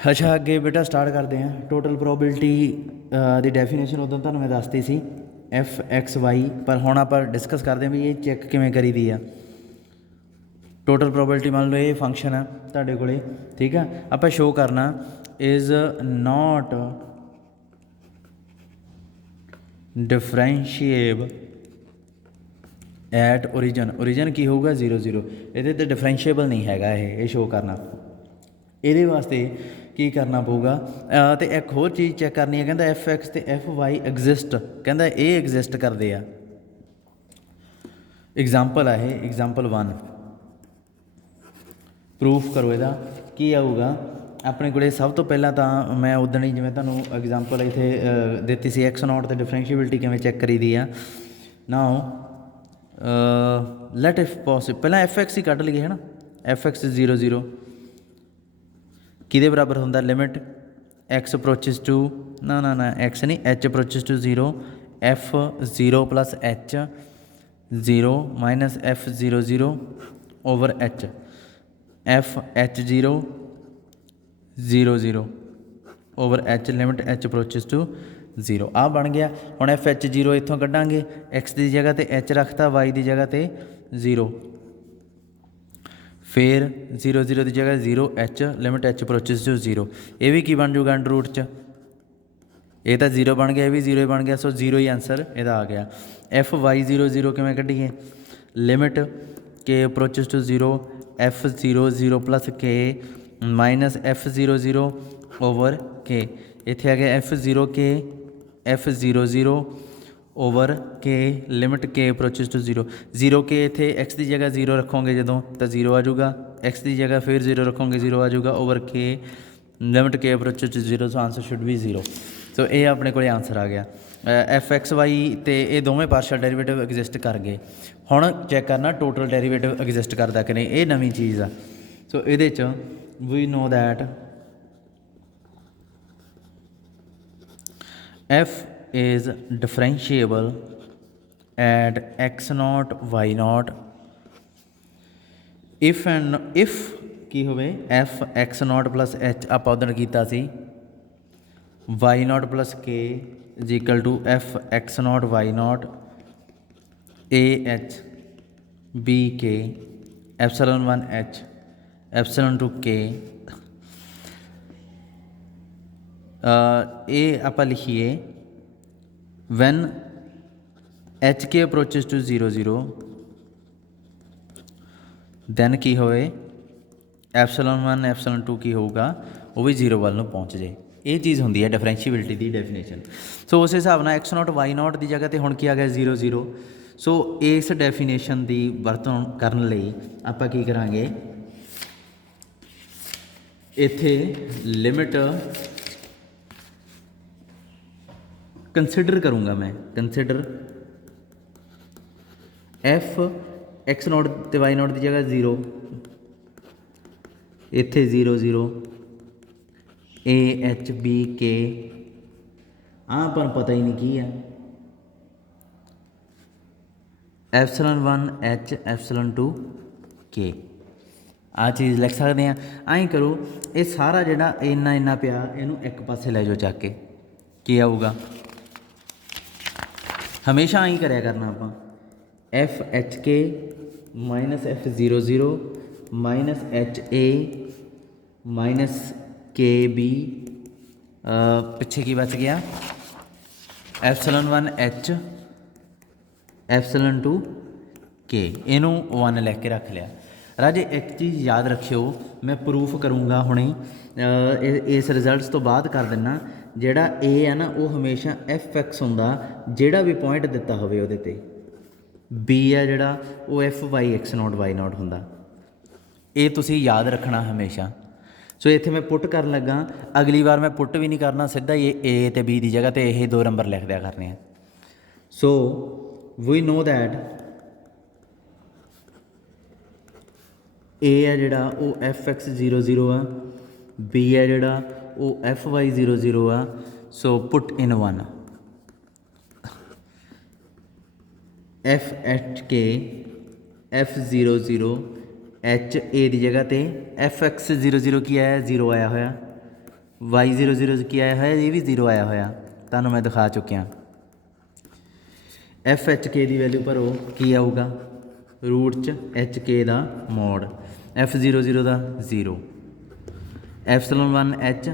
अच्छा अगे बेटा स्टार्ट करते हैं। टोटल प्रोबेबिलिटी की डेफिनेशन उदों तुहानूं मैं दसती सी FXY, पर हुण आपां डिस्कस करते हैं भी ये चैक किवें करी दी आ। टोटल प्रोबेबिलिटी मान लो ये फंक्शन है तुहाडे कोले, ठीक है। आपां शो करना is not differentiable eight origin. Origin की होगा 0 0, ये तो डिफरेंशिएबल नहीं हैगा, ये शो करना। ये वास्ते की करना पऊगा। तो एक होर चीज़ चैक करनी है, कहता FX तो FY एग्जिस्ट, कहता ये एग्जिस्ट करते हैं। एग्जाम्पल है ये, एग्जाम्पल 1 प्रूफ करो। यदा की आऊगा अपने को सब तो पहला तो मैं उदण ही जिवें तुहानूं एग्जाम्पल इत्थे दित्ती सी X0 तो डिफरेंशिएबिलिटी किवें चैक करी दी आ। नाउ लेट इफ पॉसिबल पहला FX ही कढ़ लीए है ना। FX 0 0 किहदे बराबर होंदा, लिमिट X अप्रोचिज टू ना X नहीं H approaches to 0 F 0 plus H 0 minus F 0 0 over H F H 0 0 0 over H limit H approaches to 0 आ बन गया। हुण F H 0 इत्थों कढ़ांगे, X की जगह ते H रखता, Y की जगह ते 0, फिर 0 0 की जगह 0 H limit H approaches to 0। ये भी की बन जूगा अंडर रूट च, ये तो 0 बन गया, ये भी 0 बन गया, सो 0 ही आंसर यदा आ गया। FY 0 0 किवें कढ़ीए, limit K approaches to 0 F 0 0 plus K minus F 0 0 over K। इत्थे आ गया F 0 K F 0 0 over K limit K approaches to 0 0 K इत्थे X की जगह 0 रखोगे जदों तो 0 आ जाऊगा, X की जगह फिर 0 रखोगे 0 आ जाऊगा, over K limit K approaches to 0, so answer should भी 0। सो ये अपने को आंसर आ गया। FXY तो ये दोवें पार्शल डेरीवेटिव एग्जिस्ट कर गए। हुण चैक करना टोटल डेरीवेटिव एग्जिस्ट करता कि नहीं, ये नवीं चीज़ आ। सो ये we know that F is differentiable at X0 Y0 if की होवे F X0 प्लस H आपां उदण कीता सी Y0 plus K is equal to F X0 Y0 AH BK epsilon 1 H epsilon 2 K। ये आप लिखिए when H K approaches to 0 0 then की होए एप्सिलॉन 1 एप्सिलॉन 2 की होगा वो भी 0 वाल पहुँच जाए। ये चीज़ होंगी है डिफरेंशिएबिलिटी की डेफिनेशन। सो उस हिसाब से X0 Y0 की जगह पर हुण की आ गया 0 0। सो इस डेफिनेशन की वरतों करने लई आपां की करांगे, इत्थे लिमिट कंसिडर करूँगा मैं, कंसिडर F X0 तो Y0 की जगह 0, इत्थे 0 0 AH BK पर पता ही नहीं की है, एप्सिलॉन 1 H एप्सिलॉन 2 K आ चीज़ लिख सकते हैं। आई करो ये सारा जिहड़ा इन्ना इन्ना पिया इनू एक पासे लै जाओ चक के, की आऊगा हमेशा आई कराया करना आप F H K minus F 0 0 minus H A minus K B पिछे की बच गया एप्सिलॉन 1 H एप्सिलॉन 2 K, इनू 1 लिख के रख लिया। राजे एक चीज़ याद रखियो, मैं प्रूफ करूँगा हुणे इस रिजल्ट्स तो बाद कर देना, जिहड़ा A है ना वो हमेशा FX हुंदा जिहड़ा भी पॉइंट दिता होवे उहदे ते, B है जिहड़ा वो FY X0 Y0 हुंदा। ये तुसी याद रखना हमेशा। सो इत्थे मैं पुट कर लगा, अगली बार मैं पुट भी नहीं करना, सीधा ये A ते B की जगह ते ये 2 नंबर लिख दिया करने हैं। So we know that A है जिहड़ा वो FX 0 0 आ, B है जिहड़ा वो FY 0 0 आ। So put in 1 F H K F 0 0 H A की जगह पर FX 0 0 की आया 0 आया होया, y00 ਕੀ ਆਇਆ ਹੋਇਆ, ਇਹ ਵੀ 0 ਆਇਆ ਹੋਇਆ, ਤੁਹਾਨੂੰ ਮੈਂ ਦਿਖਾ ਚੁੱਕਿਆ। ਐਫ ਐਚ ਕੇ ਦੀ ਵੈਲਿਊ ਭਰੋ, ਕੀ ਆਊਗਾ ਰੂਟ 'ਚ ਐਚ ਕੇ ਦਾ ਮੋਡ, F00 ਦਾ 0, ε1 ਐਚ,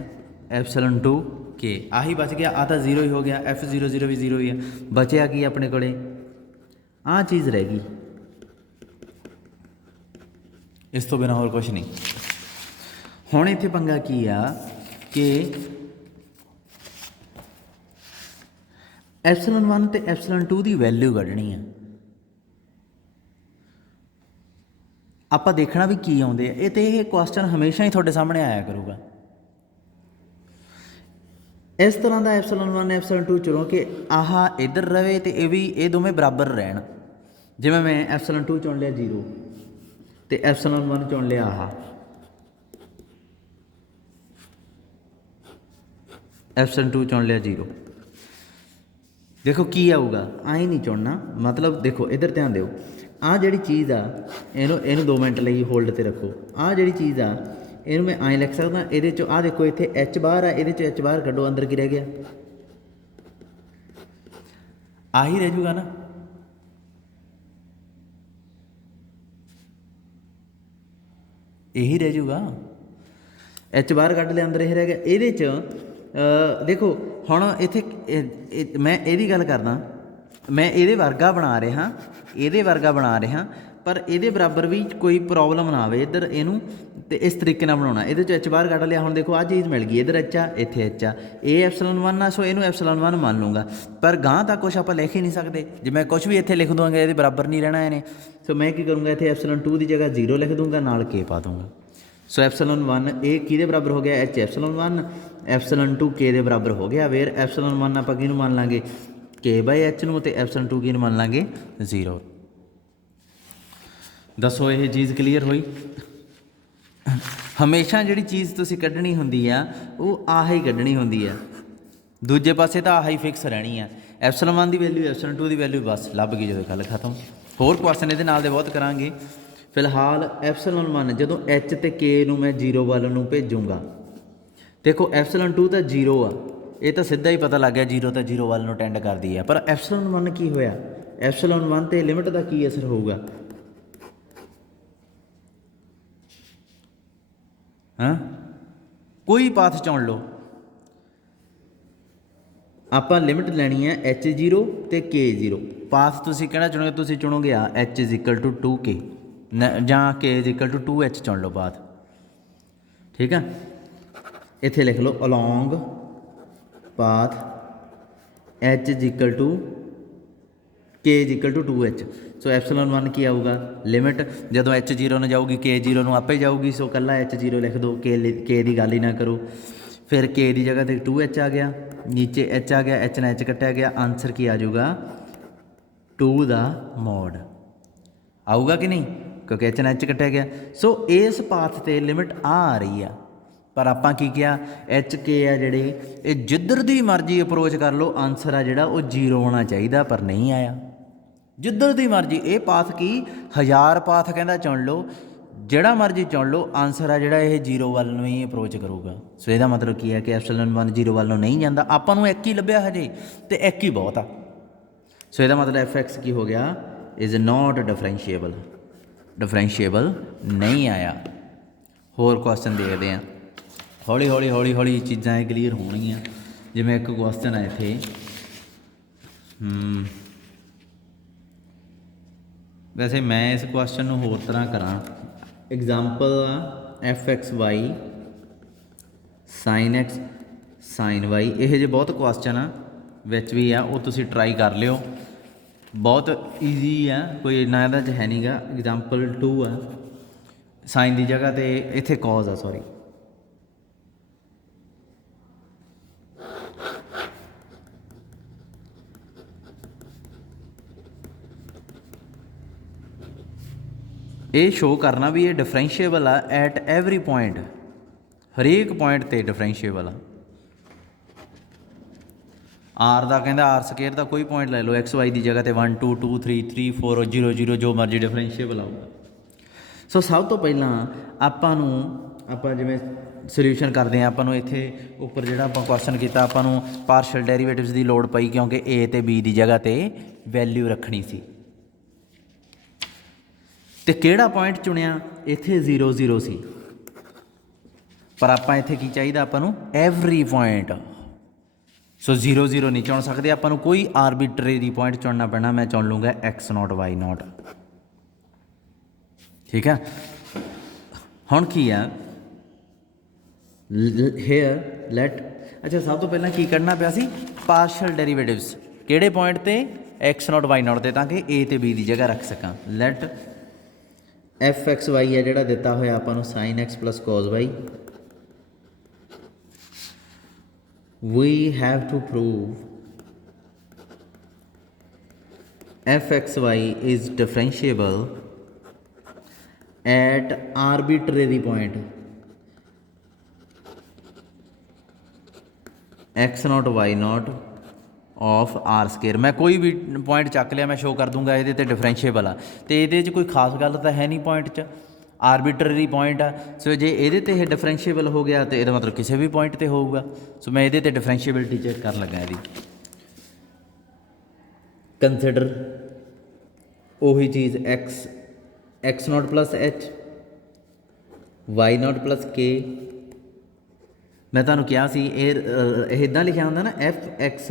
ε2 ਕੇ, ਆਹੀ ਬਚ ਗਿਆ। ਆ ਤਾਂ 0 ਹੀ ਹੋ ਗਿਆ, F00 ਵੀ 0 ਹੀ ਹੈ। ਬਚਿਆ ਕੀ ਆਪਣੇ ਕੋਲੇ, ਆਹ ਚੀਜ਼ ਰਹਿ ਗਈ, ਇਸ ਤੋਂ ਬਿਨਾਂ ਹੋਰ ਕੁਛ ਨਹੀਂ। ਹੁਣ ਇੱਥੇ ਪੰਗਾ ਕੀ ਆ ਕਿ ε1 ਤੇ ε2 ਦੀ ਵੈਲਿਊ ਕੱਢਣੀ ਆ। ਆਪਾਂ ਦੇਖਣਾ ਵੀ ਕੀ ਆਉਂਦੇ ਆ ਇਹ, ਤੇ ਇਹ ਕੁਐਸਚਨ ਹਮੇਸ਼ਾ ਹੀ ਤੁਹਾਡੇ ਸਾਹਮਣੇ ਆਇਆ ਕਰੂਗਾ। ਇਸ ਤਰ੍ਹਾਂ ਦਾ ε1 ε2 ਚੁਣੋ ਕਿ ਆਹ ਇੱਧਰ ਰਵੇ ਤੇ ਇਹ ਦੋਵੇਂ ਬਰਾਬਰ ਰਹਿਣ। ਜਿਵੇਂ ਮੈਂ ε2 ਚੁਣ ਲਿਆ 0 ਤੇ ε1 ਚੁਣ ਲਿਆ ਆਹ, ε2 ਚੁਣ ਲਿਆ 0। ਦੇਖੋ ਕੀ ਆਊਗਾ, ਆਏਂ ਨਹੀਂ ਚੁਣਨਾ, ਮਤਲਬ ਦੇਖੋ ਇੱਧਰ ਧਿਆਨ ਦਿਓ। ਆਹ ਜਿਹੜੀ ਚੀਜ਼ ਆ ਇਹਨੂੰ 2 ਮਿੰਟ ਲਈ ਹੋਲਡ 'ਤੇ ਰੱਖੋ। ਆਹ ਜਿਹੜੀ ਚੀਜ਼ ਆ ਇਹਨੂੰ ਮੈਂ ਐਂ ਲਿਖ ਸਕਦਾ, ਇਹਦੇ 'ਚੋਂ ਆਹ ਦੇਖੋ ਇੱਥੇ ਐਚ ਬਾਹਰ ਆ, ਇਹਦੇ 'ਚੋਂ ਐਚ ਬਾਹਰ ਕੱਢੋ, ਅੰਦਰ ਕੀ ਰਹਿ ਗਿਆ, ਆਹੀ ਰਹਿ ਜੂਗਾ ਨਾ। ਇਹੀ ਰਹਿ ਜੂਗਾ, ਐਚ ਬਾਹਰ ਕੱਢ ਲਿਆ, ਅੰਦਰ ਇਹ ਰਹਿ ਗਿਆ। ਇਹਦੇ 'ਚ ਦੇਖੋ ਹੁਣ ਇੱਥੇ ਮੈਂ ਇਹਦੀ ਗੱਲ ਕਰਦਾ, ਮੈਂ ਇਹਦੇ ਵਰਗਾ ਬਣਾ ਰਿਹਾ, ਇਹਦੇ ਵਰਗਾ ਬਣਾ ਰਿਹਾ, ਪਰ ਇਹਦੇ ਬਰਾਬਰ ਵੀ ਕੋਈ ਪ੍ਰੋਬਲਮ ਨਾ ਆਵੇ ਇੱਧਰ ਇਹਨੂੰ, ਤੇ ਇਸ ਤਰੀਕੇ ਨਾਲ ਬਣਾਉਣਾ। ਇਹਦੇ 'ਚ ਐਚ ਬਾਹਰ ਕੱਢ ਲਿਆ। ਹੁਣ ਦੇਖੋ ਆਹ ਚੀਜ਼ ਮਿਲ ਗਈ, ਇੱਧਰ ਐਚ ਆ, ਇੱਥੇ ਐਚ ਆ, ਇਹ ε1 ਆ, ਸੋ ਇਹਨੂੰ ε1 ਮੰਨ ਲੂੰਗਾ। ਪਰ ਗਾਂ ਤਾਂ ਕੁਛ ਆਪਾਂ ਲਿਖ ਹੀ ਨਹੀਂ ਸਕਦੇ, ਜੇ ਮੈਂ ਕੁਛ ਵੀ ਇੱਥੇ ਲਿਖ ਦੂੰਗਾ ਇਹਦੇ ਬਰਾਬਰ ਨਹੀਂ ਰਹਿਣਾ ਇਹਨੇ। ਸੋ ਮੈਂ ਕੀ ਕਰੂੰਗਾ, ਇੱਥੇ ε2 ਦੀ ਜਗ੍ਹਾ 0 ਲਿਖ ਦੂੰਗਾ, ਨਾਲ ਕੇ ਪਾ ਦੂੰਗਾ। ਸੋ ε1 ਇਹ ਕਿਹਦੇ ਬਰਾਬਰ ਹੋ ਗਿਆ, ਐਚ ε1, ε2 ਕੇ ਦੇ ਬਰਾਬਰ ਹੋ ਗਿਆ। ਵੇਰ ε1 ਆਪਾਂ ਕਿਹਨੂੰ ਮੰਨ ਲਾਂਗੇ, k/h ਨੂੰ, ਅਤੇ ε2 ਕਿਹਨੂੰ ਮੰਨ ਲਾਂਗੇ 0। ਦੱਸੋ ਇਹ ਚੀਜ਼ ਕਲੀਅਰ ਹੋਈ। ਹਮੇਸ਼ਾ ਜਿਹੜੀ ਚੀਜ਼ ਤੁਸੀਂ ਕੱਢਣੀ ਹੁੰਦੀ ਆ ਉਹ ਆਹ ਹੀ ਕੱਢਣੀ ਹੁੰਦੀ ਆ, ਦੂਜੇ ਪਾਸੇ ਤਾਂ ਆਹ ਹੀ ਫਿਕਸ ਰਹਿਣੀ ਆ। ε1 ਦੀ ਵੈਲਿਊ, ε2 ਦੀ ਵੈਲਿਊ, ਬਸ ਲੱਭ ਗਈ ਜਦੋਂ ਗੱਲ ਖਤਮ। ਹੋਰ ਕੁਐਸਚਨ ਇਹਦੇ ਨਾਲ ਦੇ ਬਹੁਤ ਕਰਾਂਗੇ। ਫਿਲਹਾਲ ε1 ਜਦੋਂ ਐਚ ਅਤੇ ਕੇ ਨੂੰ ਮੈਂ 0 ਵੱਲ ਨੂੰ ਭੇਜੂੰਗਾ, ਦੇਖੋ ε2 ਤਾਂ 0 ਆ, ਇਹ ਤਾਂ ਸਿੱਧਾ ਹੀ ਪਤਾ ਲੱਗ ਗਿਆ 0 ਤਾਂ 0 ਵੱਲ ਨੂੰ ਟੈਂਡ ਕਰਦੀ ਆ। ਪਰ ε1 ਕੀ ਹੋਇਆ, ε1 ਤੇ ਲਿਮਿਟ ਦਾ ਕੀ ਅਸਰ ਹੋਊਗਾ, ਹਾਂ ਕੋਈ ਪਾਥ ਚੁਣ ਲਓ। ਆਪਾਂ ਲਿਮਿਟ ਲੈਣੀ ਹੈ h0 ਤੇ k0। ਪਾਥ ਤੁਸੀਂ ਕਿਹੜਾ ਚੁਣੋਗੇ, ਤੁਸੀਂ ਚੁਣੋਗੇ ਆ h = 2k ਜਾਂ k = 2h ਚੁਣ ਲਓ ਪਾਥ, ਠੀਕ ਆ। ਇੱਥੇ ਲਿਖ ਲਓ along path h = k = 2h। ਸੋ ε1 ਕੀ ਆਊਗਾ, ਲਿਮਿਟ ਜਦੋਂ h0 ਨੂੰ ਜਾਊਗੀ k0 ਨੂੰ ਆਪੇ ਜਾਊਗੀ, ਸੋ ਇਕੱਲਾ h0 ਲਿਖ ਦਿਓ, k ਦੀ ਗੱਲ ਹੀ ਨਾ ਕਰੋ। ਫਿਰ k ਦੀ ਜਗ੍ਹਾ 'ਤੇ 2h ਆ ਗਿਆ, ਨੀਚੇ h ਆ ਗਿਆ, h ਨਾਲ h ਕੱਟਿਆ ਗਿਆ, ਆਨਸਰ ਕੀ ਆ ਜਾਊਗਾ 2 ਦਾ ਮੋਡ ਆਊਗਾ ਕਿ ਨਹੀਂ, ਕਿਉਂਕਿ h ਨਾਲ h ਕੱਟਿਆ ਗਿਆ। ਸੋ ਇਸ ਪਾਥ 'ਤੇ ਲਿਮਿਟ ਆ ਰਹੀ ਆ, ਪਰ ਆਪਾਂ ਕੀ ਕਿਹਾ, ਐਚ ਕੇ ਆ ਜਿਹੜੇ ਇਹ ਜਿੱਧਰ ਦੀ ਮਰਜ਼ੀ ਅਪਰੋਚ ਕਰ ਲਓ, ਆਨਸਰ ਆ ਜਿਹੜਾ ਉਹ 0 ਹੋਣਾ ਚਾਹੀਦਾ, ਪਰ ਨਹੀਂ ਆਇਆ। ਜਿੱਧਰ ਦੀ ਮਰਜ਼ੀ ਇਹ ਪਾਥ ਕੀ 1000 ਪਾਥ ਕਹਿੰਦਾ ਚੁਣ ਲਓ, ਜਿਹੜਾ ਮਰਜ਼ੀ ਚੁਣ ਲਓ, ਆਨਸਰ ਆ ਜਿਹੜਾ ਇਹ 0 ਵੱਲ ਨੂੰ ਹੀ ਅਪਰੋਚ ਕਰੂਗਾ। ਸੋ ਇਹਦਾ ਮਤਲਬ ਕੀ ਹੈ ਕਿ ε1 0 ਵੱਲ ਨੂੰ ਨਹੀਂ ਜਾਂਦਾ, ਆਪਾਂ ਨੂੰ ਇੱਕ ਹੀ ਲੱਭਿਆ ਹਜੇ, ਤੇ ਇੱਕ ਹੀ ਬਹੁਤ ਆ। ਸੋ ਇਹਦਾ ਮਤਲਬ f(x) ਕੀ ਹੋ ਗਿਆ, ਇਜ਼ ਨਾਟ ਡਿਫਰੈਂਸ਼ੀਏਬਲ ਨਹੀਂ ਆਇਆ। ਹੋਰ ਕੁਐਸਚਨ ਦੇਖਦੇ ਹਾਂ, ਹੌਲੀ ਹੌਲੀ ਚੀਜ਼ਾਂ ਇਹ ਕਲੀਅਰ ਹੋਣਗੀਆਂ। ਜਿਵੇਂ ਇੱਕ ਕੁਐਸਚਨ ਹੈ ਇੱਥੇ, ਵੈਸੇ ਮੈਂ ਇਸ ਕੁਐਸਚਨ ਨੂੰ ਹੋਰ ਤਰ੍ਹਾਂ ਕਰਾਂ। ਐਗਜ਼ਾਮਪਲ ਆ f(x)y sin x sin y, ਇਹ ਜਿਹੇ ਬਹੁਤ ਕੁਐਸਚਨ ਆ ਵਿੱਚ ਵੀ ਆ, ਉਹ ਤੁਸੀਂ ਟਰਾਈ ਕਰ ਲਿਓ, ਬਹੁਤ ਈਜ਼ੀ ਆ, ਕੋਈ ਇੰਨਾ ਇਹਦਾ 'ਚ ਹੈ ਨਹੀਂ ਗਾ। ਐਗਜ਼ਾਮਪਲ 2 ਆ, ਸਾਈਨ ਦੀ ਜਗ੍ਹਾ 'ਤੇ ਇੱਥੇ ਕੌਜ਼ ਆ, ਸੌਰੀ ਇਹ ਸ਼ੋਅ ਕਰਨਾ ਵੀ ਇਹ ਡਿਫਰੈਂਸ਼ੀਏਬਲ ਆ ਐਟ ਐਵਰੀ ਪੁਆਇੰਟ, ਹਰੇਕ ਪੁਆਇੰਟ 'ਤੇ ਡਿਫਰੈਂਸ਼ੀਏਬਲ ਆ। ਆਰ ਦਾ ਕਹਿੰਦਾ r² ਦਾ ਕੋਈ ਪੁਆਇੰਟ ਲੈ ਲਓ xy ਦੀ ਜਗ੍ਹਾ 'ਤੇ 1 2 2 3 3 4 0 0 ਜੋ ਮਰਜ਼ੀ ਡਿਫਰੈਂਸ਼ੀਏਬਲ ਆਊਗਾ। ਸੋ ਸਭ ਤੋਂ ਪਹਿਲਾਂ ਆਪਾਂ ਨੂੰ ਆਪਾਂ ਜਿਵੇਂ ਸੋਲਿਊਸ਼ਨ ਕਰਦੇ ਹਾਂ, ਆਪਾਂ ਨੂੰ ਇੱਥੇ ਉੱਪਰ ਜਿਹੜਾ ਆਪਾਂ ਕੁਐਸਚਨ ਕੀਤਾ, ਆਪਾਂ ਨੂੰ ਪਾਰਸ਼ਲ ਡੈਰੀਵੇਟਿਵਸ ਦੀ ਲੋੜ ਪਈ ਕਿਉਂਕਿ ਏ ਅਤੇ ਬੀ ਦੀ ਜਗ੍ਹਾ 'ਤੇ ਵੈਲਿਊ ਰੱਖਣੀ ਸੀ। ਅਤੇ ਕਿਹੜਾ ਪੁਆਇੰਟ ਚੁਣਿਆ? ਇੱਥੇ 0 0 ਸੀ, ਪਰ ਆਪਾਂ ਇੱਥੇ ਕੀ ਚਾਹੀਦਾ? ਆਪਾਂ ਨੂੰ ਐਵਰੀ ਪੁਆਇੰਟ। ਸੋ 0 0 ਨਹੀਂ ਚੁਣ ਸਕਦੇ, ਆਪਾਂ ਨੂੰ ਕੋਈ ਆਰਬਿਟਰੇਰੀ ਪੁਆਇੰਟ ਚੁਣਨਾ ਪੈਣਾ। ਮੈਂ ਚੁਣ ਲੂँਗਾ x0 y0। ਠੀਕ ਹੈ। ਹੁਣ ਕੀ ਆ ਹੇਅਰ ਲੈਟ, ਅੱਛਾ ਸਭ ਤੋਂ ਪਹਿਲਾਂ ਕੀ ਕੱਢਣਾ ਪਿਆ ਸੀ? ਪਾਰਸ਼ਲ ਡੈਰੀਵੇਟਿਵਸ। ਕਿਹੜੇ ਪੁਆਇੰਟ 'ਤੇ? x0 y0 'ਤੇ, ਤਾਂ ਕਿ a ਅਤੇ b ਦੀ ਜਗ੍ਹਾ ਰੱਖ ਸਕਾਂ। ਲੈਟ ਐਫ ਐਕਸ ਵਾਈ ਹੈ ਜਿਹੜਾ ਦਿੱਤਾ ਹੋਇਆ ਆਪਾਂ ਨੂੰ sine X plus cos Y. we have to prove fxy is differentiable at arbitrary point x0 y0 of R square. मैं कोई भी पॉइंट चक लिया, मैं शो कर दूंगा ये डिफरेंशिएबल आ, तो ये कोई खास गल तो है नहीं पॉइंट च, आरबिटरी पॉइंट आ। सो जे ये डिफरेंशिएबल हो गया तो यह मतलब किसी भी पॉइंट पर होगा। सो मैं ये डिफरेंशिएबिलिटी चेक कर लगा। यदि कंसिडर उही चीज़ x not plus h y not plus k. मैं तुहानूं कहा सी इदां लिखिया हुंदा ना, f x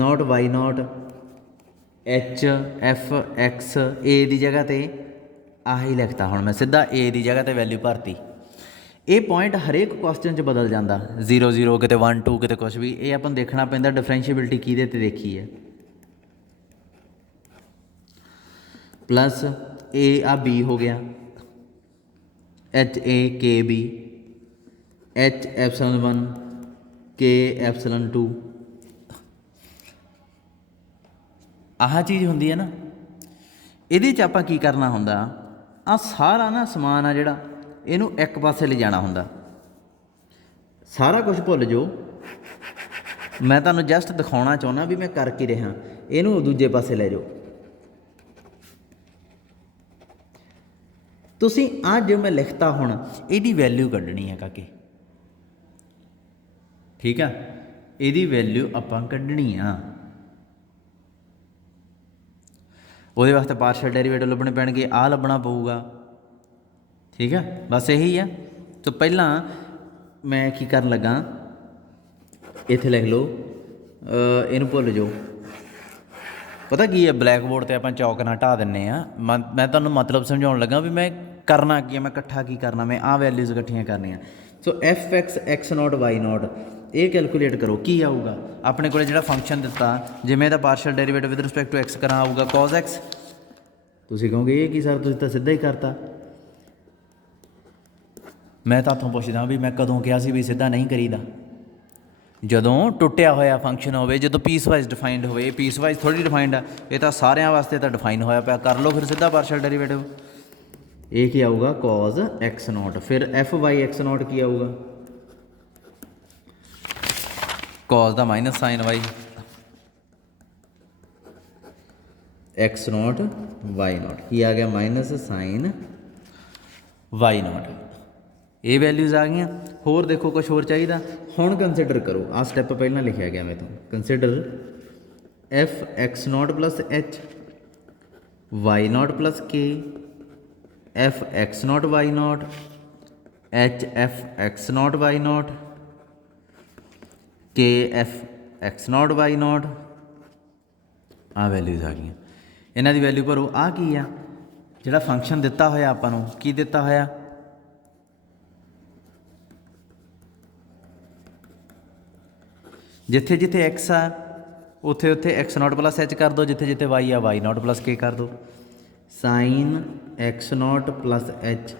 not Y nought h f x ए की जगह ते आही लिखता। हुण मैं सीधा ए की जगह ते वैल्यू भरती। ये पॉइंट हरेक क्वेश्चन च बदल जाता, 0 0 किते 1 2 किते कुछ भी। ये अपन देखना पैंदा डिफरेंशिएबिलिटी किहदे ते देखी है। प्लस ए आ बी हो गया, एच ए के बी, एच एप्सिलॉन 1 के एप्सिलॉन 2। आह चीज़ होंदी है ना। ये आपां की करना हुंदा, आ सारा ना समान आ जिहड़ा इनू एक पासे ले जाना हुंदा। सारा कुछ भुल जाओ, मैं तुहानूं जस्ट दिखाउणा चाहुंदा भी मैं कर की रहा। इनू दूजे पासे ले जाओ। तुसीं आ जो मैं लिखता हुण इहदी वैल्यू कढनी है काके, ठीक है। इहदी वैल्यू आपां कढनी आ, ਉਹਦੇ वास्ते पार्शल डेरीवेटिव ਲੱਭਣੇ ਪੈਣਗੇ, आ ਲੱਭਣਾ ਪਊਗਾ। ठीक है, बस यही है। तो पहला मैं की करन लगा, इत्थे लिख लो, इनू भुल जाओ। पता की है, ब्लैक बोर्ड पर आप चौक ना ढा दिंने आ। मैं तुहानूं मतलब समझाउण लगा भी मैं करना की है, मैं इकट्ठा की करना, मैं आ वैल्यूज़ इकट्ठियां करनियां। So f x x not why not ये कैलकुलेट करो की आऊगा अपने को जो फंक्शन दिता। जिमें दा partial derivative with respect to X करा आऊगा कॉज एक्स। तुसीं कहोगे ये की सर, तुसीं तां सीधा ही करता। मैं ताथों पुछदा भी मैं कदों कहा सी भी सीधा नहीं करीदा? जदों टुटिया होया फंक्शन होवे, जदों पीस वाइज डिफाइंड होवे। पीस वाइज थोड़ी डिफाइंड है, ये तो सारे वास्ते तो डिफाइन होया पाया। कर लो फिर सीधा पार्शल डेरीवेटिव। ये की आऊगा कॉज एक्स नॉट। फिर एफ वाई एक्स नॉट की आऊगा कॉज दा minus sine Y X not Y naught की आ गया माइनस साइन वाई नॉट। ये वैल्यूज़ आ गई। होर देखो कुछ होर चाहिए। हुण कंसिडर करो, आ स्टैप पहला लिखा गया मैं तो। Consider f x not plus h y not plus k f x not Y nought h f x not Y nought k f x not Y nought. आ वैल्यूज़ आ गई। इन्हां दी वैल्यू भरो। आ की आ जिहड़ा फंक्शन दिता होया आपां नूं की दिता होया, जिथे जिथे एक्स आ उत्थे उत्थे एक्स नॉट प्लस एच कर दो, जिथे जिथे वाई आ वाई नॉट प्लस के कर दो। Sine x not plus h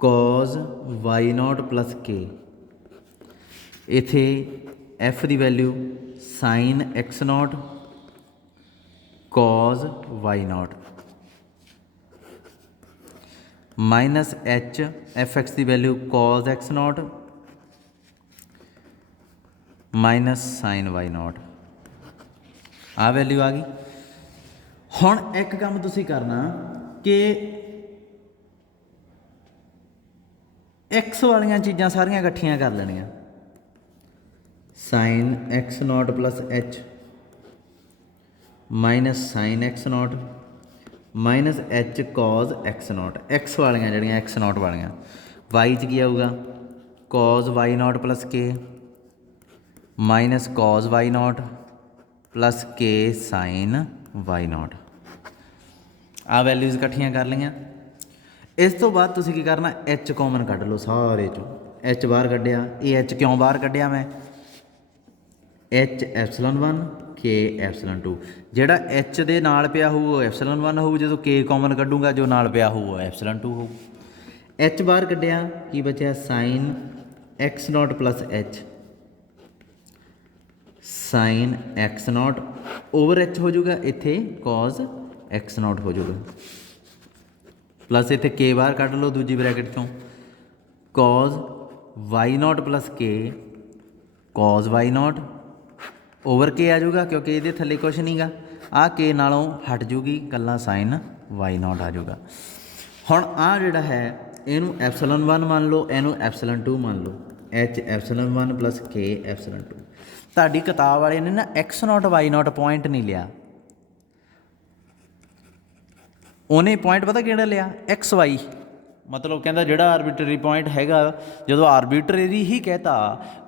cos why not plus k. इथे एफ की value sine x nought cos Y nought minus h f x की value cos x nought minus sine Y nought. आ value आ गई। हुण एक काम तुसीं करना कि एक्स वाली चीज़ां सारियां इकट्ठियां कर लेनियां। Sine x not plus H minus sine x nought minus h cos x nought. X वाली जड़ियाँ एक्स नॉट वालियाँ वाई च की आऊगा कॉज वाई नॉट प्लस के minus cos why not plus k sine Y nought. आ values इकट्ठियां कर लियां। इस तो बाद तुसीं की करना एच कॉमन कढ़ लो सारे चों। एच बाहर कढ़िया, ये एच क्यों बाहर कढ़िया मैं, एच एप्सिलॉन 1 के एप्सिलॉन 2। जिहड़ा एच दे नाल पिया होऊ वो एप्सिलॉन 1 होऊ, जो के कॉमन कढ़ूंगा जो नाल पिया होऊ वो एप्सिलॉन 2 होऊ। एच बाहर कढ़िया की बचा sine x not plus h sine x nought over H हो जाऊगा, इत्थे कॉज एक्स नॉट हो जाऊगा प्लस इत्थे के बाहर कढ़ लो दूजी ब्रैकेट चों कॉज वाई नॉट प्लस के कॉज वाई नॉट ओवर के आ जाऊगा क्योंकि ये थले कुछ नहीं गा, आ के नालों हट जूगी कल्ला साइन वाई नॉट आ जाऊगा। हुण आ जिहड़ा है इनू एप्सिलॉन 1 मान लो, इनू एप्सिलॉन 2 मान लो, H epsilon 1 plus K epsilon 2। तुहाडी किताब वाले ने ना X not Y naught point नहीं लिया, उन्हें पॉइंट पता किहड़ा लिया एक्स वाई, मतलब कहता जिहड़ा आरबिटरी पॉइंट हैगा जो आरबिटरी ही कहता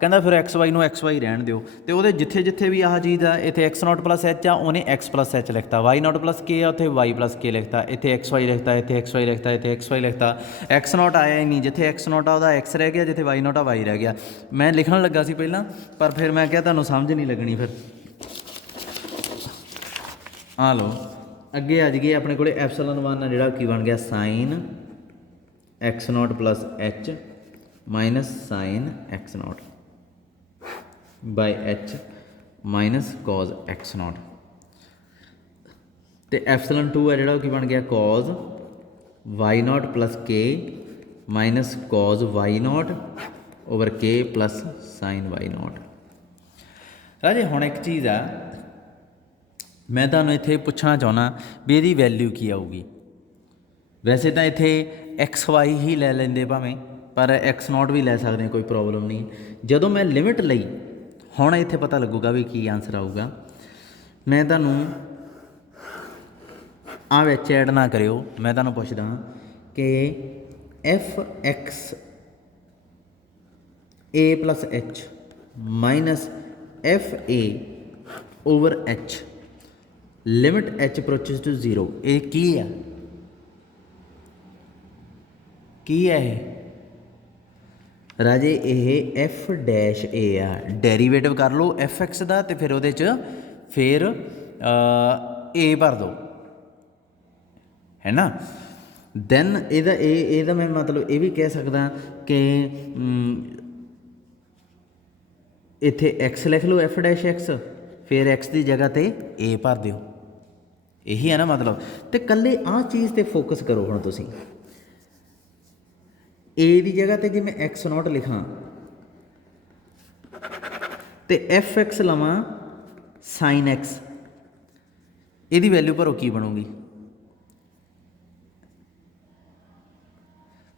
कहता फिर एक्स वाई नूं एक्स वाई रहन दिओ, तो वो जिथे जिथे भी आह चीज़ आ इत्थे एक्स नॉट प्लस एच आ उन्हें एक्स प्लस एच लिखता, वाई नॉट प्लस के आ उत्थे वाई प्लस के लिखता, इत्थे एक्स वाई लिखता, इत्थे एक्स वाई लिखता, इत्थे एक्स वाई लिखता। एक्स नॉट आया ही नहीं, जिथे एक्स नॉट आ उहदा एक्स रह गया, जिथे वाई नॉट आ वाई रह गया। मैं लिखण लगा सी पहलां पर फिर मैं क्या तुहानूं समझ नहीं लगनी, फिर आ लो अगे आ जाइए अपने को एप्सिलॉन 1 जिहड़ा की बन गया sine x not plus H minus sine x naught by H minus cos x naught. तो एप्सिलॉन 2 है जिहड़ा की बन गया कॉज वाई नॉट प्लस के minus cos Y naught over K plus sine Y naught. राजे हुण एक चीज़ आ मैं तुहानूं इत्थे पुछना चाहुंदा भी इहदी वैल्यू की आऊगी। वैसे तो इत्थे एक्स वाई ही लै लैंदे भावें, पर एक्स नॉट भी लै सकते, कोई प्रॉब्लम नहीं। जदों मैं लिमिट लई हुण इत्थे पता लगूगा भी की आंसर आऊगा। मैं तुहानूं आ विच ऐड ना करिओ, मैं तुहानूं पुछदा कि F x A plus H minus F A over H limit H approaches to 0 ये की है, की है राजे ये एफ डैश ए आ। डेरीवेटिव कर लो एफ एक्स का तो फिर वो फिर ए भर दो है ना। दैन एदा मैं मतलब ये भी कह सकदा कि इत्थे एक्स लिख लो एफ डैश एक्स, फिर एक्स की जगह पर ए भर दो, यही है ना मतलब। तो कल्ले आ चीज़ पर फोकस करो हुण तुसीं। ए की जगह पर जे मैं एक्स नॉट लिखां तो एफ एक्स लवां साइन एक्स, यदी वैल्यू भरो की बनूगी।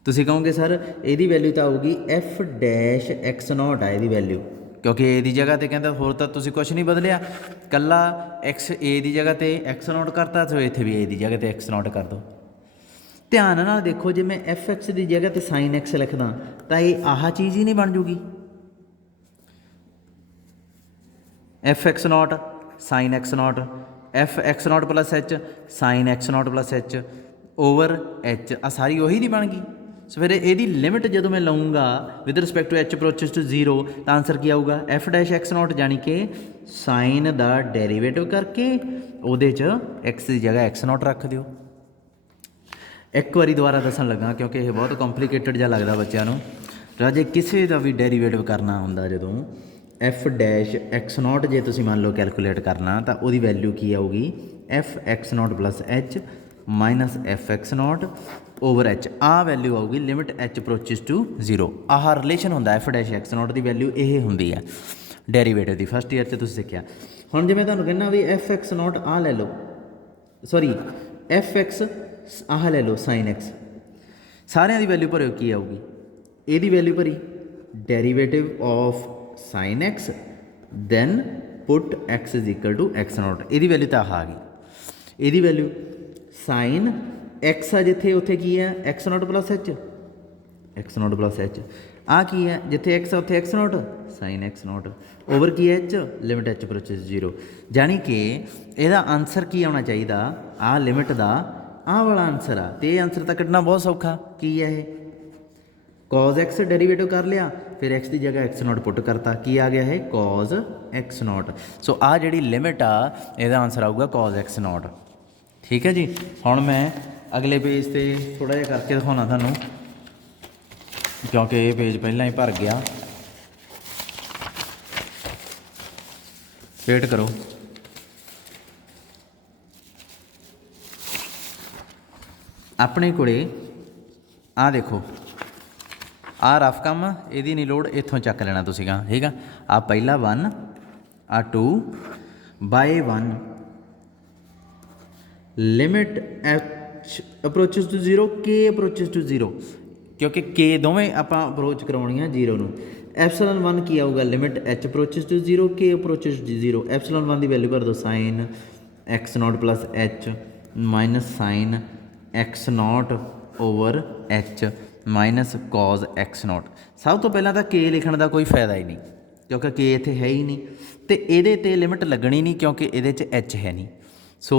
तुसीं कहोगे सर यदी वैल्यू तो आऊगी एफ डैश एक्स नॉट आ यदी वैल्यू, क्योंकि ए की जगह पर कहता होर तो तुसीं कुछ नहीं बदलिया, कल्ला एक्स ए की जगह पर एक्स नॉट करता, तो इत्थे भी ए की जगह पर एक्स नॉट कर दो। ध्यान नाल देखो जे मैं एफ एक्स की जगह पर साइन एक्स लिखदा तो ये आह चीज़ ही नहीं बन जूगी। F x nought sine x nought f x not plus h sine x not plus h over h आ सारी वही नहीं बन गई। सो फिर यदी लिमिट जो मैं लाऊंगा with respect to H approaches to 0 तो आंसर क्या आऊगा एफ डैश एक्स नॉट, जानी कि साइन का डेरीवेटिव करके वो एक्स की जगह एक्स नॉट रख दिओ। एक बारी दोबारा दसन लगा क्योंकि यह बहुत कॉम्पलीकेटेड जिहा लगता बच्चों को। राजे किसी का भी डेरीवेटिव करना होंदा जो एफ डैश एक्स नॉट जे तुसीं मान लो कैलकुलेट करना तो वो वैल्यू की आऊगी f x not plus H minus f x nought over h. आ वैल्यू आऊगी लिमिट एच अप्रोचेस टू 0। आह रिलेशन होंदा एफ डैश एक्स नॉट की वैल्यू ये होंदी है डेरीवेटिव की, फस्ट ईयर से तुसीं सीखिया। हुण जे मैं तुहानूं कहना भी एफ एक्स नॉट आ लै लो, सॉरी एफ एक्स आह लै लो साइन एक्स, सारिਆਂ ਦੀ वैल्यू भरो की आऊगी ਇਹਦੀ ਵੈਲਿਊ ਭਰੀ derivative of sine x then put x is equal to x not. ਇਹਦੀ ਵੈਲਿਊ ਤਾਂ ਆ ਗਈ। ਇਹਦੀ ਵੈਲਿਊ ਸਾਈਨ ਐਕਸ ਆ ਜਿੱਥੇ ਉੱਥੇ ਕੀ ਹੈ x note plus h, x note plus h. ਆ ਕੀ ਹੈ ਜਿੱਥੇ ਐਕਸ ਆ ਉੱਥੇ x nought sine x note over ਕੀ ਐਚ ਲਿਮਿਟ ਐਚ ਅਪਰੋਚਿਸ 0। ਜਾਣੀ ਕਿ ਇਹਦਾ ਆਨਸਰ ਕੀ ਆਉਣਾ ਚਾਹੀਦਾ ਆਹ ਲਿਮਿਟ ਦਾ ਆਹ ਵਾਲਾ ਆਨਸਰ ਆ। ਅਤੇ ਇਹ ਆਨਸਰ ਤਾਂ ਕੱਢਣਾ ਬਹੁਤ ਸੌਖਾ। ਕੀ ਹੈ ਇਹ cos x ਡੈਰੀਵੇਟਿਵ ਕਰ ਲਿਆ, ਫਿਰ x ਦੀ ਜਗ੍ਹਾ x ਨੋਟ ਪੁੱਟ ਕਰਤਾ, ਕੀ ਆ ਗਿਆ ਇਹ cos x ਨੋਟ। ਸੋ ਆਹ ਜਿਹੜੀ ਲਿਮਿਟ ਆ ਇਹਦਾ ਆਨਸਰ ਆਊਗਾ cos x ਨੋਟ। ਠੀਕ ਹੈ ਜੀ। ਹੁਣ ਮੈਂ ਅਗਲੇ ਪੇਜ 'ਤੇ ਥੋੜ੍ਹਾ ਜਿਹਾ ਕਰਕੇ ਦਿਖਾਉਣਾ ਤੁਹਾਨੂੰ, ਕਿਉਂਕਿ ਇਹ ਪੇਜ ਪਹਿਲਾਂ ਹੀ ਭਰ ਗਿਆ। ਵੇਟ ਕਰੋ। ਆਪਣੇ ਕੋਲੇ ਆਹ ਦੇਖੋ, ਆਹ ਰਫ ਕੰਮ, ਇਹਦੀ ਨਹੀਂ ਲੋੜ, ਇੱਥੋਂ ਚੱਕ ਲੈਣਾ ਤੁਸੀਂ ਗਾ। ਠੀਕ ਆ। ਆਹ ਪਹਿਲਾ 1, ਆਹ 2 by 1 limit h approaches to 0 k approaches to 0, ਕਿਉਂਕਿ ਕੇ ਦੋਵੇਂ ਆਪਾਂ ਅਪਰੋਚ ਕਰਵਾਉਣੀਆਂ 0 ਨੂੰ। ਐਪਸਲਨ 1 ਕੀ ਆਊਗਾ limit h approaches to 0 k approaches to 0। Epsilon 1 ਦੀ ਵੈਲਿਊ ਭਰ ਦਿਓ sine x note plus h minus sine x note over h minus cos x nought. ਸਭ ਤੋਂ ਪਹਿਲਾਂ ਤਾਂ ਕੇ ਲਿਖਣ ਦਾ ਕੋਈ ਫਾਇਦਾ ਹੀ ਨਹੀਂ, ਕਿਉਂਕਿ ਕੇ ਇੱਥੇ ਹੈ ਹੀ ਨਹੀਂ, ਅਤੇ ਇਹਦੇ 'ਤੇ ਲਿਮਿਟ ਲੱਗਣੀ ਨਹੀਂ ਕਿਉਂਕਿ ਇਹਦੇ 'ਚ ਐਚ ਹੈ ਨਹੀਂ। ਸੋ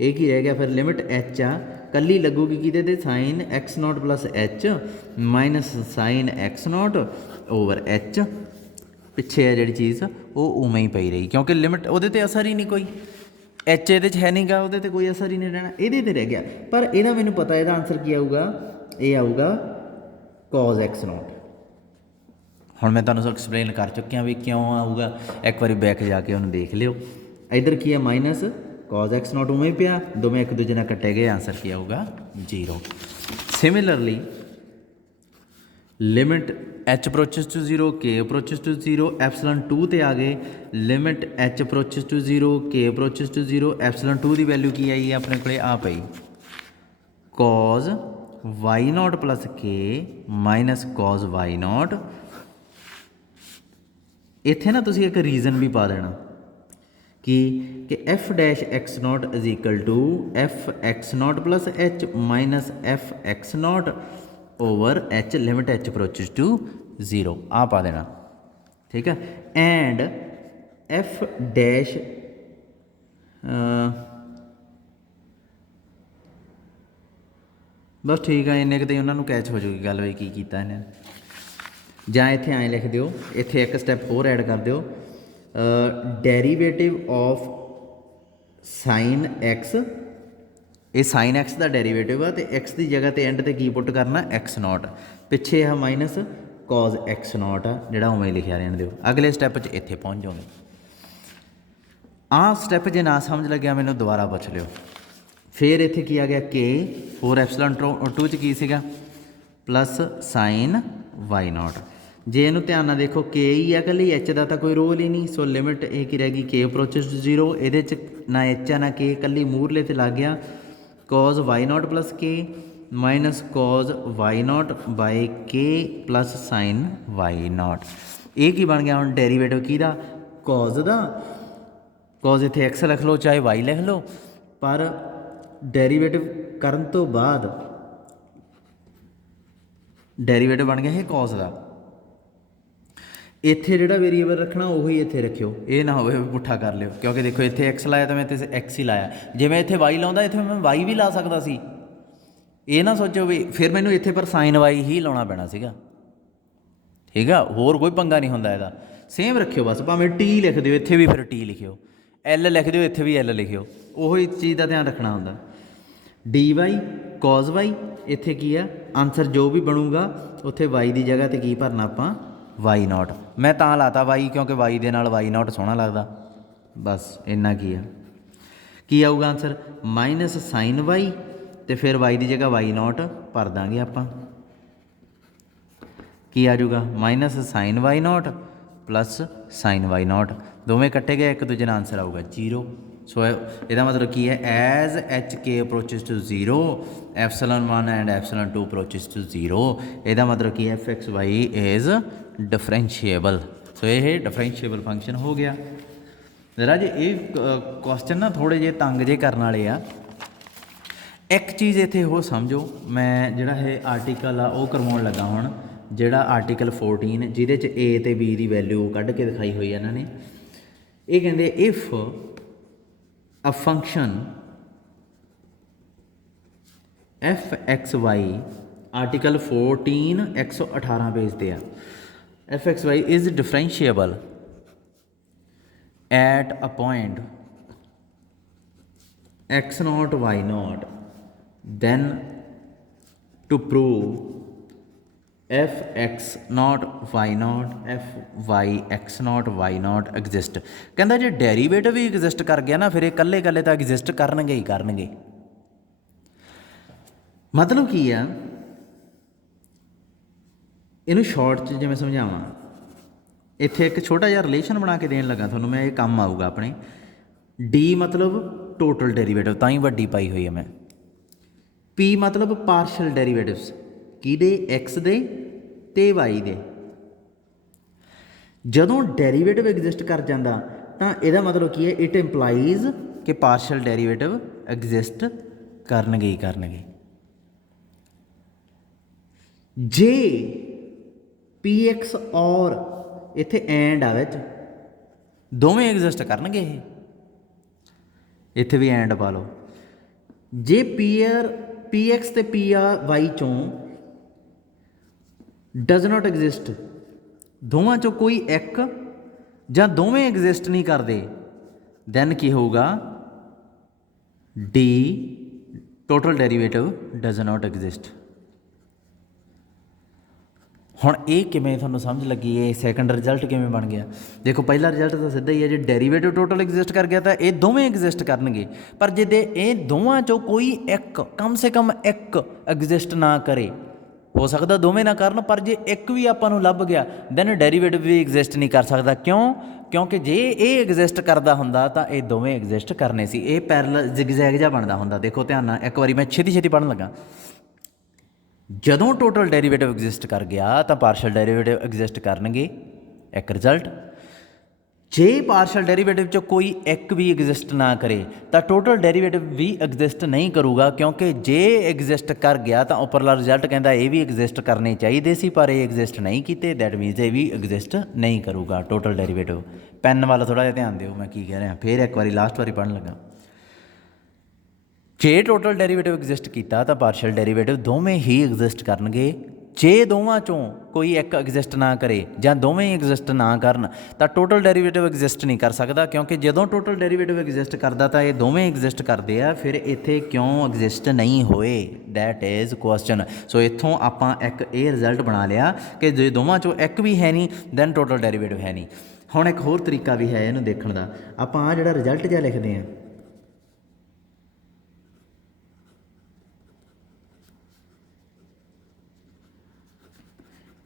ਇਹ ਕੀ ਰਹਿ ਗਿਆ ਫਿਰ ਲਿਮਿਟ ਐਚ ਆ ਕੱਲੀ ਲੱਗੂਗੀ ਕਿਹਦੇ 'ਤੇ sine x note plus h minus sine x note over h. ਪਿੱਛੇ ਆ ਜਿਹੜੀ ਚੀਜ਼ ਉਹ ਉਵੇਂ ਹੀ ਪਈ ਰਹੀ ਕਿਉਂਕਿ ਲਿਮਿਟ ਉਹਦੇ 'ਤੇ ਅਸਰ ਹੀ ਨਹੀਂ ਕੋਈ, ਐਚ ਇਹਦੇ 'ਚ ਹੈ ਨਹੀਂ ਗਾ, ਉਹਦੇ 'ਤੇ ਕੋਈ ਅਸਰ ਹੀ ਨਹੀਂ ਰਹਿਣਾ, ਇਹਦੇ 'ਤੇ ਰਹਿ ਗਿਆ। ਪਰ ਇਹਦਾ ਮੈਨੂੰ ਪਤਾ ਇਹਦਾ ਆਨਸਰ ਕੀ ਆਊਗਾ, ਇਹ ਆਊਗਾ cos x ਨੋਟ। ਹੁਣ ਮੈਂ ਤੁਹਾਨੂੰ ਐਕਸਪਲੇਨ ਕਰ ਚੁੱਕਿਆ ਵੀ ਕਿਉਂ ਆਊਗਾ, ਇੱਕ ਵਾਰੀ ਬੈਕ ਜਾ ਕੇ ਉਹਨੂੰ ਦੇਖ ਲਿਓ। ਇੱਧਰ ਕੀ ਹੈ ਮਾਈਨਸ cos x ਨੋਟ ਉਵੇਂ ਹੀ ਪਿਆ, ਦੋਵੇਂ ਇੱਕ ਦੂਜੇ ਨਾਲ ਕੱਟੇ ਗਏ, ਆਨਸਰ ਕੀ ਆਊਗਾ 0। Similarly limit h approaches to 0 k approaches to 0, epsilon 2 ਤੇ ਆ ਗਏ limit h approaches to 0 k approaches to 0। Epsilon 2 ਦੀ ਵੈਲਿਊ ਕੀ ਆਈ ਆਪਣੇ ਕੋਲੇ ਆ ਪਈ cos y nought plus k minus cos y nought. ਇੱਥੇ ਨਾ ਤੁਸੀਂ ਇੱਕ ਰੀਜ਼ਨ ਵੀ ਪਾ ਦੇਣਾ ਕਿ f dash x nought is equal to f x note plus h minus F x note over h limit h approaches to 0 ਆ ਪਾ ਦੇਣਾ। ਠੀਕ ਹੈ। ਐਂਡ ਐਫ ਡੈਸ਼ ਬਸ ਠੀਕ ਹੈ, ਇੰਨੇ ਕਿਤੇ ਉਹਨਾਂ ਨੂੰ ਕੈਚ ਹੋ ਜੂਗੀ ਗੱਲ ਵੀ ਕੀ ਕੀਤਾ ਇਹਨੇ। ਜਾਂ ਇੱਥੇ ਐਂ ਲਿਖ ਦਿਓ, ਇੱਥੇ ਇੱਕ ਸਟੈਪ ਹੋਰ ਐਡ ਕਰ ਦਿਓ, ਡੈਰੀਵੇਟਿਵ ਆਫ ਸਾਈਨ ਐਕਸ, ਇਹ ਸਾਈਨ ਐਕਸ ਦਾ ਡੈਰੀਵੇਟਿਵ ਆ ਅਤੇ ਐਕਸ ਦੀ ਜਗ੍ਹਾ 'ਤੇ ਐਂਡ 'ਤੇ ਕੀ ਪੁੱਟ ਕਰਨਾ ਐਕਸ ਨੋਟ, ਪਿੱਛੇ ਆ ਮਾਈਨਸ ਕੋਜ਼ ਐਕਸ ਨੋਟ ਆ ਜਿਹੜਾ ਉਵੇਂ ਲਿਖਿਆ ਰਹਿਣ ਦਿਓ। ਅਗਲੇ ਸਟੈਪ 'ਚ ਇੱਥੇ ਪਹੁੰਚ ਜਾਓਗੇ। ਆਹ ਸਟੈਪ ਜੇ ਨਾ ਸਮਝ ਲੱਗਿਆ ਮੈਨੂੰ ਦੁਬਾਰਾ ਪੁੱਛ ਲਿਓ। ਫਿਰ ਇੱਥੇ ਕੀ ਆ ਗਿਆ ਕੇ 4 ਐਪਸਲਨ 2 'ਚ ਕੀ ਸੀਗਾ ਪਲੱਸ ਸਾਈਨ ਵਾਈ ਨੋਟ। ਜੇ ਇਹਨੂੰ ਧਿਆਨ ਨਾਲ ਦੇਖੋ ਕੇ ਹੀ ਆ ਇਕੱਲੀ, ਐਚ ਦਾ ਤਾਂ ਕੋਈ ਰੋਲ ਹੀ ਨਹੀਂ। ਸੋ ਲਿਮਿਟ ਇਹ ਕੀ ਰਹਿ ਗਈ ਕੇ ਅਪਰੋਚਿਸ ਟੂ 0, ਇਹਦੇ 'ਚ ਨਾ ਐਚ ਆ ਨਾ ਕੇ, ਇਕੱਲੀ ਮੂਹਰਲੇ 'ਤੇ ਲੱਗ ਗਿਆ cause Y not plus K minus cause Y note by K plus sine y note. ਇਹ ਕੀ ਬਣ ਗਿਆ ਹੁਣ ਡੈਰੀਵੇਟਿਵ ਕਿਹਦਾ ਕੋਜ਼ ਦਾ। ਕੋਜ਼ ਇੱਥੇ ਐਕਸ ਲਿਖ ਲਓ ਚਾਹੇ ਵਾਈ ਲਿਖ ਲਓ, ਪਰ ਡੈਰੀਵੇਟਿਵ ਕਰਨ ਤੋਂ ਬਾਅਦ ਡੈਰੀਵੇਟਿਵ ਬਣ ਗਿਆ ਇਹ ਕੋਜ਼ ਦਾ। ਇੱਥੇ ਜਿਹੜਾ ਵੇਰੀਏਬਲ ਰੱਖਣਾ ਉਹੀ ਇੱਥੇ ਰੱਖਿਓ, ਇਹ ਨਾ ਹੋਵੇ ਪੁੱਠਾ ਕਰ ਲਿਓ, ਕਿਉਂਕਿ ਦੇਖੋ ਇੱਥੇ ਐਕਸ ਲਾਇਆ ਤਾਂ ਮੈਂ ਇੱਥੇ ਐਕਸ ਹੀ ਲਾਇਆ। ਜੇ ਮੈਂ ਇੱਥੇ ਵਾਈ ਲਾਉਂਦਾ ਇੱਥੇ ਮੈਂ ਵਾਈ ਵੀ ਲਾ ਸਕਦਾ ਸੀ। ਇਹ ਨਾ ਸੋਚੋ ਵੀ ਫਿਰ ਮੈਨੂੰ ਇੱਥੇ ਪਰ ਸਾਈਨ ਵਾਈ ਹੀ ਲਾਉਣਾ ਪੈਣਾ ਸੀਗਾ। ਠੀਕ ਆ, ਹੋਰ ਕੋਈ ਪੰਗਾ ਨਹੀਂ ਹੁੰਦਾ ਇਹਦਾ। ਸੇਮ ਰੱਖਿਓ ਬਸ, ਭਾਵੇਂ ਟੀ ਲਿਖ ਦਿਓ ਇੱਥੇ ਵੀ ਫਿਰ ਟੀ ਲਿਖਿਓ, ਐਲ ਲਿਖ ਦਿਓ ਇੱਥੇ ਵੀ ਐਲ ਲਿਖਿਓ, ਉਹੀ ਚੀਜ਼ ਦਾ ਧਿਆਨ ਰੱਖਣਾ ਹੁੰਦਾ। ਡੀ ਵਾਈ ਕੋਜ਼ ਵਾਈ, ਇੱਥੇ ਕੀ ਆ ਆਨਸਰ ਜੋ ਵੀ ਬਣੂਗਾ ਉੱਥੇ ਵਾਈ ਦੀ ਜਗ੍ਹਾ 'ਤੇ ਕੀ ਭਰਨਾ ਆਪਾਂ ਵਾਈ ਨੋਟ। ਮੈਂ ਤਾਂ ਲਾਤਾ ਵਾਈ ਕਿਉਂਕਿ ਵਾਈ ਦੇ ਨਾਲ ਵਾਈ ਨੋਟ ਸੋਹਣਾ ਲੱਗਦਾ, ਬਸ ਇੰਨਾ ਕੀ ਆ। ਕੀ ਆਊਗਾ ਆਨਸਰ ਮਾਈਨਸ ਸਾਈਨ ਵਾਈ ਅਤੇ ਫਿਰ ਵਾਈ ਦੀ ਜਗ੍ਹਾ ਵਾਈ ਨੋਟ ਭਰ ਦਾਂਗੇ ਆਪਾਂ। ਕੀ ਆ ਜਾਊਗਾ minus sine y not plus sine y not, ਦੋਵੇਂ ਕੱਟੇ ਗਏ ਇੱਕ ਦੂਜੇ ਨਾਲ ਆਨਸਰ ਆਊਗਾ 0। सो ਇਹਦਾ मतलब की है as h k approaches to 0 epsilon 1 and epsilon 2 approaches to 0 ਇਹਦਾ मतलब की f x y is differentiable. So ये डिफरेंशिएबल फंक्शन हो गया। जरा जी ये क्वेश्चन ना थोड़े जे तंग जे करने वाले आ। एक चीज़ इत्थे हो समझो, मैं जिहड़ा है आर्टिकल आ वो करवाउण लगा हुण, जिहड़ा आर्टिकल 14 जिहदे च ए ते बी दी वैल्यू कढ के दिखाई हुई है इन्होंने। ये कहते if a function f x y article 14 118 page पे आ, f x y is differentiable at a point x not Y nought, then to prove f x naught y naught f y x naught y naught exist। कहता जो derivative भी exist कर गया ना फिर ये कल्ले कल्ले तो एग्जिस्ट करनगे ही करनगे। मतलब की है इनू शॉर्ट च जे मैं समझावां, इत्थे एक छोटा जिहा रिलेशन बना के देन लगा थोनों मैं, ये काम आऊगा अपने। डी मतलब टोटल डेरीवेटिव, तां ही वड्डी पाई हुई है मैं। पी मतलब पार्शल डेरीवेटिव्स किहदे एक्स दे ते वाई दे। जदों डेरीवेटिव एग्जिस्ट कर जाता तो यदा मतलब की है इट इंप्लाइज कि पार्शल डेरीवेटिव एग्जिस्ट करनगे ही करनगे। जे पी एक्स और इत्थे एंड आ विच दोवें एग्जिस्ट करनगे, इत्थे भी एंड पा लो। जे पी एक्स ते पी वाई चों डज नॉट एग्जिस्ट, दोवां चों कोई एक जां दोवें एग्जिस्ट नहीं करते, दैन की होगा D total derivative does not exist. हुण ये किवें तुहानूं समझ लगी, ये सैकंड रिजल्ट किवें बन गया। देखो पहला रिजल्ट तो सीधा ही है, जो डेरीवेटिव टोटल एग्जिस्ट कर गया तो ये दोवें एग्जिस्ट करनगे, पर जे ये दोवां चों कोई एक कम से कम एक एग्जिस्ट ना करे, हो सकता दोवें ना करन, पर जे एक भी आपां नूं लभ गया दैन डेरीवेटिव भी एग्जिस्ट नहीं कर सकता। क्यों? क्योंकि जे ये एग्जिस्ट करता हुंदा तो ये दोवें एग्जिस्ट करने सी। ये पैरल जिगजैग जिहा बनदा हुंदा। देखो ध्यान नाल एक बारी मैं छेती छेती पढ़न लगा। जदों टोटल डेरीवेटिव एग्जिस्ट कर गया तो पार्शल डेरीवेटिव एग्जिस्ट करनगे, एक रिजल्ट। जे पार्शल डेरीवेटिव चो कोई एक भी एग्जिस्ट ना करे तो टोटल डेरीवेटिव भी एग्जिस्ट नहीं करूगा, क्योंकि जे एग्जिस्ट कर गया तो उपरला रिजल्ट कहता ये भी एग्जिस्ट करने चाहिए सी, पर ये एग्जिस्ट नहीं किए, दैट मीनस ये भी एग्जिस्ट नहीं करूगा टोटल डेरीवेटिव। पैन वाला थोड़ा जिहा ध्यान दिओ मैं की कह रहा, फिर एक बार लास्ट बारी पढ़न लगा। जे टोटल डेरीवेटिव एग्जिस्ट किया तो पार्शल डेरीवेटिव दोवें ही एग्जिस्ट करनगे। जे दोवां चों कोई एक एग्जिस्ट ना करे जां दोवें एग्जिस्ट ना करन तो टोटल डेरीवेटिव एग्जिस्ट नहीं कर सकता, क्योंकि जदों टोटल डेरीवेटिव एग्जिस्ट करता तो ये दोवें एग्जिस्ट करते हैं, फिर इत्थे क्यों एग्जिस्ट नहीं होए, दैट इज़ क्वेश्चन। सो इत्थों आपां एक ये रिजल्ट बना लिया कि जे दोवां चों एक भी है नहीं दैन टोटल डेरीवेटिव है नहीं। हुण एक होर तरीका भी है इहनूं देखण दा, आपां आ जिहड़ा रिजल्ट जिहा लिखदे हैं,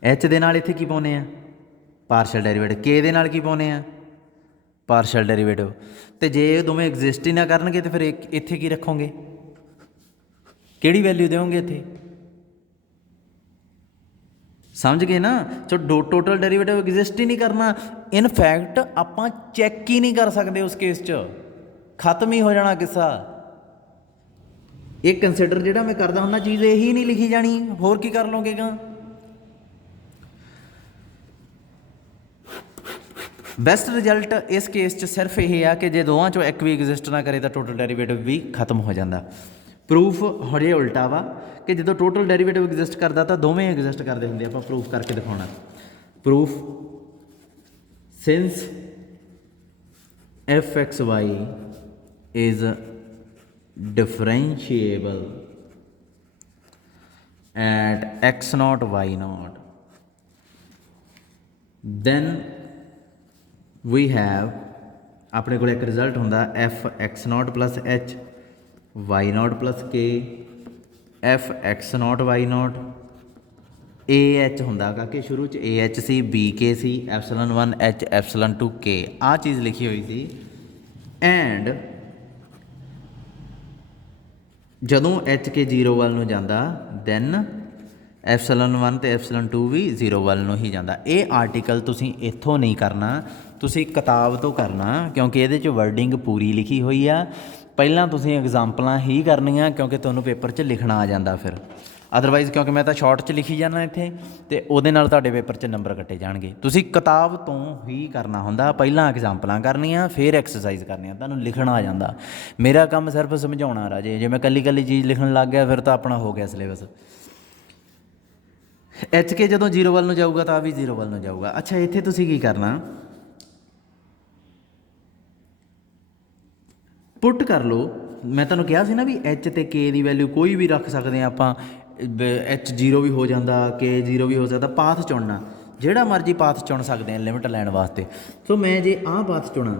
एच दे नाल इत्थे की पाउने आ पार्शल डेरीवेटिव, के दे नाल की पाउने आ पार्शल डेरीवेटिव। तो जे दोवें एग्जिस्ट ही ना करनगे तो फिर इत्थे की रखोगे, किहड़ी वैल्यू देवोगे इत्थे? समझ गए ना? तो टोटल डेरीवेटिव एग्जिस्ट ही नहीं करना। इन फैक्ट आपां चैक ही नहीं कर सकते उस केस च, खत्म ही हो जाना किस्सा। एक कंसिडर जिहड़ा मैं करदा हुंदा चीज़ यही नहीं लिखी जानी, होर की कर लोगे गा। बेस्ट रिजल्ट इस केस च सिर्फ यही है कि जे दोवां चों एक भी एग्जिस्ट ना करे तो टोटल डेरीवेटिव भी खत्म हो जाता। प्रूफ हजे उल्टा वा कि जो टोटल डेरीवेटिव एग्जिस्ट करता तो दोवें एग्जिस्ट करते होंगे। आप प्रूफ करके दिखाना। Proof since f x y is differentiable at x not Y nought, then we have अपने को एक रिजल्ट होंदा f x not plus h y not plus k f x not Y nought a h होंदा कि शुरू च A H C B के सी epsilon 1 H epsilon 2 के आ चीज़ लिखी हुई थी। एंड ਜਦੋਂ ਐਚ ਕੇ 0 ਵੱਲ ਨੂੰ ਜਾਂਦਾ ਦੈਨ ਐਫਸਲਨ 1 ਅਤੇ ਐਫਸਲਨ 2 ਵੀ 0 ਵੱਲ ਨੂੰ ਹੀ ਜਾਂਦਾ। ਇਹ ਆਰਟੀਕਲ ਤੁਸੀਂ ਇੱਥੋਂ ਨਹੀਂ ਕਰਨਾ, ਤੁਸੀਂ ਕਿਤਾਬ ਤੋਂ ਕਰਨਾ, ਕਿਉਂਕਿ ਇਹਦੇ 'ਚ ਵਰਡਿੰਗ ਪੂਰੀ ਲਿਖੀ ਹੋਈ ਆ। ਪਹਿਲਾਂ ਤੁਸੀਂ ਐਗਜ਼ਾਮਪਲਾਂ ਹੀ ਕਰਨੀਆਂ, ਕਿਉਂਕਿ ਤੁਹਾਨੂੰ ਪੇਪਰ 'ਚ ਲਿਖਣਾ ਆ ਜਾਂਦਾ ਫਿਰ। ਅਦਰਵਾਈਜ਼ ਕਿਉਂਕਿ ਮੈਂ ਤਾਂ ਸ਼ਾਰਟ 'ਚ ਲਿਖੀ ਜਾਂਦਾ ਇੱਥੇ, ਅਤੇ ਉਹਦੇ ਨਾਲ ਤੁਹਾਡੇ ਪੇਪਰ 'ਚ ਨੰਬਰ ਕੱਟੇ ਜਾਣਗੇ। ਤੁਸੀਂ ਕਿਤਾਬ ਤੋਂ ਹੀ ਕਰਨਾ ਹੁੰਦਾ, ਪਹਿਲਾਂ ਐਗਜ਼ਾਮਪਲਾਂ ਕਰਨੀਆਂ ਫਿਰ ਐਕਸਰਸਾਈਜ਼ ਕਰਨੀਆਂ, ਤੁਹਾਨੂੰ ਲਿਖਣਾ ਆ ਜਾਂਦਾ। ਮੇਰਾ ਕੰਮ ਸਿਰਫ ਸਮਝਾਉਣਾ ਰਾਜੇ, ਜੇ ਮੈਂ ਇਕੱਲੀ ਇਕੱਲੀ ਚੀਜ਼ ਲਿਖਣ ਲੱਗ ਗਿਆ ਫਿਰ ਤਾਂ ਆਪਣਾ ਹੋ ਗਿਆ ਸਿਲੇਬਸ। ਐਚ ਕੇ ਜਦੋਂ 0 ਵੱਲ ਨੂੰ ਜਾਊਗਾ ਤਾਂ ਆ ਵੀ 0 ਵੱਲ ਨੂੰ ਜਾਊਗਾ। ਅੱਛਾ, ਇੱਥੇ ਤੁਸੀਂ ਕੀ ਕਰਨਾ, ਪੁੱਟ ਕਰ ਲਓ। ਮੈਂ ਤੁਹਾਨੂੰ ਕਿਹਾ ਸੀ ਨਾ ਵੀ ਐਚ ਅਤੇ ਕੇ ਦੀ ਵੈਲਿਊ ਕੋਈ ਵੀ ਰੱਖ ਸਕਦੇ ਹਾਂ ਆਪਾਂ। ਐਚ 0 ਵੀ ਹੋ ਜਾਂਦਾ, ਕੇ 0 ਵੀ ਹੋ ਸਕਦਾ। ਪਾਥ ਚੁਣਨਾ, ਜਿਹੜਾ ਮਰਜ਼ੀ ਪਾਥ ਚੁਣ ਸਕਦੇ ਹਾਂ ਲਿਮਿਟ ਲੈਣ ਵਾਸਤੇ। ਸੋ ਮੈਂ ਜੇ ਆਹ ਪਾਥ ਚੁਣਾ,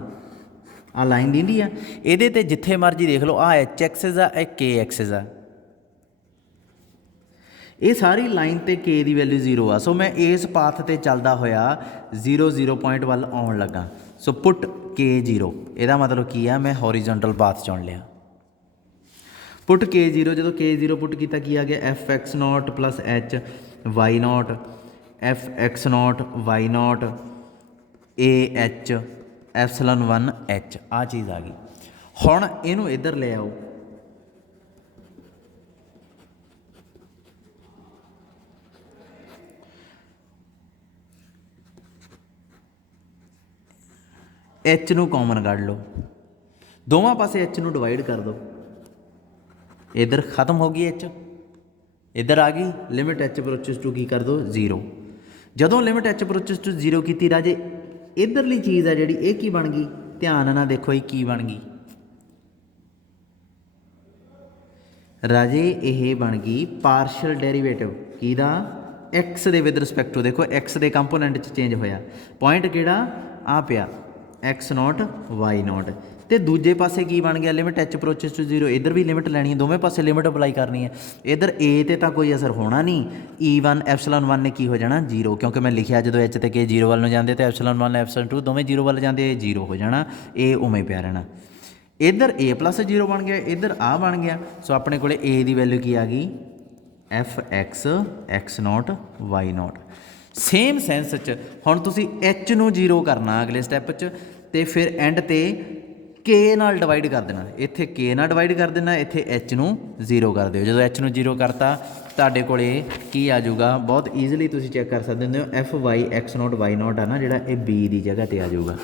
ਆਹ ਲਾਈਨ ਦਿੰਦੀ ਆ, ਇਹਦੇ 'ਤੇ ਜਿੱਥੇ ਮਰਜ਼ੀ ਦੇਖ ਲਓ, ਆਹ ਐਚ ਐਕਸਿਸ ਆ, ਇਹ ਕੇ ਐਕਸਿਸ ਆ। ਇਹ ਸਾਰੀ ਲਾਈਨ 'ਤੇ ਕੇ ਦੀ ਵੈਲਿਊ 0 ਆ। ਸੋ ਮੈਂ ਇਸ ਪਾਥ 'ਤੇ ਚੱਲਦਾ ਹੋਇਆ 0 ਪੁਆਇੰਟ ਵੱਲ ਆਉਣ ਲੱਗਾ। ਸੋ ਪੁੱਟ ਕੇ 0, ਇਹਦਾ ਮਤਲਬ ਕੀ ਆ, ਮੈਂ ਹੌਰੀਜ਼ੌਂਟਲ ਪਾਥ ਚੁਣ ਲਿਆ। ਪੁੱਟ ਕੇ 0, ਜਦੋਂ ਕੇ 0 ਪੁੱਟ ਕੀਤਾ ਕੀ ਆ ਗਿਆ, f x note plus h y nought, f x note y nought a h epsilon 1 h, ਆਹ ਚੀਜ਼ ਆ ਗਈ। ਹੁਣ ਇਹਨੂੰ ਇੱਧਰ ਲੈ ਆਓ, ਐਚ ਨੂੰ ਕਾਮਨ ਕੱਢ ਲਓ, ਦੋਵਾਂ ਪਾਸੇ ਐਚ ਨੂੰ ਡਿਵਾਈਡ ਕਰ ਦਿਓ। ਇੱਧਰ ਖਤਮ ਹੋ ਗਈ ਐਚ, ਇੱਧਰ ਆ ਗਈ ਲਿਮਿਟ ਐਚ ਅਪਰੋਚਿਸ ਟੂ ਕੀ ਕਰ ਦਿਓ 0। ਜਦੋਂ ਲਿਮਿਟ ਐਚ ਅਪਰੋਚਿਸ ਟੂ 0 ਕੀਤੀ ਰਾਜੇ, ਇੱਧਰਲੀ ਚੀਜ਼ ਆ ਜਿਹੜੀ ਇਹ ਕੀ ਬਣ ਗਈ, ਧਿਆਨ ਨਾਲ ਦੇਖੋ ਇਹ ਕੀ ਬਣ ਗਈ ਰਾਜੇ, ਇਹ ਬਣ ਗਈ ਪਾਰਸ਼ਲ ਡੈਰੀਵੇਟਿਵ ਕਿਹਦਾ, ਐਕਸ ਦੇ ਵਿਦ ਰਿਸਪੈਕਟ ਟੂ। ਦੇਖੋ ਐਕਸ ਦੇ ਕੰਪੋਨੈਂਟ 'ਚ ਚੇਂਜ ਹੋਇਆ, ਪੁਆਇੰਟ ਕਿਹੜਾ ਆ ਪਿਆ ਐਕਸ ਨੋਟ ਵਾਈ ਨੋਟ। ਅਤੇ ਦੂਜੇ ਪਾਸੇ ਕੀ ਬਣ ਗਿਆ, ਲਿਮਿਟ ਐਚ ਅਪਰੋਚਿਸ ਟੂ 0। ਇੱਧਰ ਵੀ ਲਿਮਿਟ ਲੈਣੀ ਹੈ, ਦੋਵੇਂ ਪਾਸੇ ਲਿਮਿਟ ਅਪਲਾਈ ਕਰਨੀ ਹੈ। ਇੱਧਰ ਏ 'ਤੇ ਤਾਂ ਕੋਈ ਅਸਰ ਹੋਣਾ ਨਹੀਂ, E1 ਐਫਸਲਨ 1 ਨੇ ਕੀ ਹੋ ਜਾਣਾ 0, ਕਿਉਂਕਿ ਮੈਂ ਲਿਖਿਆ ਜਦੋਂ ਐਚ 'ਤੇ ਕੇ 0 ਵੱਲ ਨੂੰ ਜਾਂਦੇ ਅਤੇ ਐਫਸਲਨ 1 ਐਫਸਲਨ 2 ਦੋਵੇਂ 0 ਵੱਲ ਜਾਂਦੇ, ਇਹ 0 ਹੋ ਜਾਣਾ, ਇਹ ਉਵੇਂ ਪਿਆ ਰਹਿਣਾ। ਇੱਧਰ a ਪਲੱਸ 0 ਬਣ ਗਿਆ, ਇੱਧਰ ਆ ਬਣ ਗਿਆ। ਸੋ ਆਪਣੇ ਕੋਲ a ਦੀ ਵੈਲਿਊ ਕੀ ਆ ਗਈ, f x x note y not. Same sense 'ਚ ਹੁਣ ਤੁਸੀਂ ਐਚ ਨੂੰ 0 ਕਰਨਾ ਅਗਲੇ ਸਟੈਪ 'ਚ, ਅਤੇ ਫਿਰ ਐਂਡ 'ਤੇ ਕੇ ਨਾਲ ਡਿਵਾਈਡ ਕਰ ਦੇਣਾ। ਇੱਥੇ ਕੇ ਨਾਲ ਡਿਵਾਈਡ ਕਰ ਦੇਣਾ, ਇੱਥੇ ਐਚ ਨੂੰ 0 ਕਰ ਦਿਓ। ਜਦੋਂ ਐਚ ਨੂੰ 0 ਕਰਤਾ, ਤੁਹਾਡੇ ਕੋਲ ਕੀ ਆ ਜਾਊਗਾ, ਬਹੁਤ ਈਜ਼ੀਲੀ ਤੁਸੀਂ ਚੈੱਕ ਕਰ ਸਕਦੇ ਹੋ, f y x note y not ਆ ਨਾ ਜਿਹੜਾ, ਇਹ ਬੀ ਦੀ ਜਗ੍ਹਾ 'ਤੇ ਆ ਜਾਊਗਾ।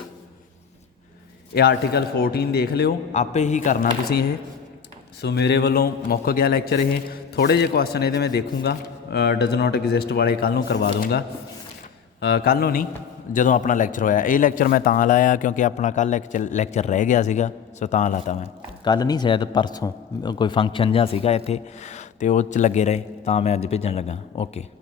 ਇਹ ਆਰਟੀਕਲ 14 ਦੇਖ ਲਿਓ, ਆਪੇ ਹੀ ਕਰਨਾ ਤੁਸੀਂ ਇਹ। ਸੋ ਮੇਰੇ ਵੱਲੋਂ ਮੁੱਕ ਗਿਆ ਲੈਕਚਰ ਇਹ। ਥੋੜ੍ਹੇ ਜਿਹੇ ਕੁਐਸਚਨ ਇਹਦੇ ਮੈਂ ਦੇਖੂੰਗਾ, ਡਜ਼ ਨੋਟ ਐਗਜ਼ਿਸਟ ਵਾਲੇ ਕੱਲ੍ਹ ਨੂੰ ਕਰਵਾ ਦੂੰਗਾ। ਕੱਲ੍ਹ ਨੂੰ ਨਹੀਂ, ਜਦੋਂ ਆਪਣਾ ਲੈਕਚਰ ਹੋਇਆ। ਇਹ ਲੈਕਚਰ ਮੈਂ ਤਾਂ ਲਾਇਆ ਕਿਉਂਕਿ ਆਪਣਾ ਕੱਲ੍ਹ ਲੈਕਚਰ ਰਹਿ ਗਿਆ ਸੀਗਾ, ਸੋ ਤਾਂ ਲਾਤਾ ਮੈਂ। ਕੱਲ੍ਹ ਨਹੀਂ, ਸ਼ਾਇਦ ਪਰਸੋਂ ਕੋਈ ਫੰਕਸ਼ਨ ਜਿਹਾ ਸੀਗਾ ਇੱਥੇ, ਅਤੇ ਉਹ 'ਚ ਲੱਗੇ ਰਹੇ, ਤਾਂ ਮੈਂ ਅੱਜ ਭੇਜਣ ਲੱਗਾ। ਓਕੇ।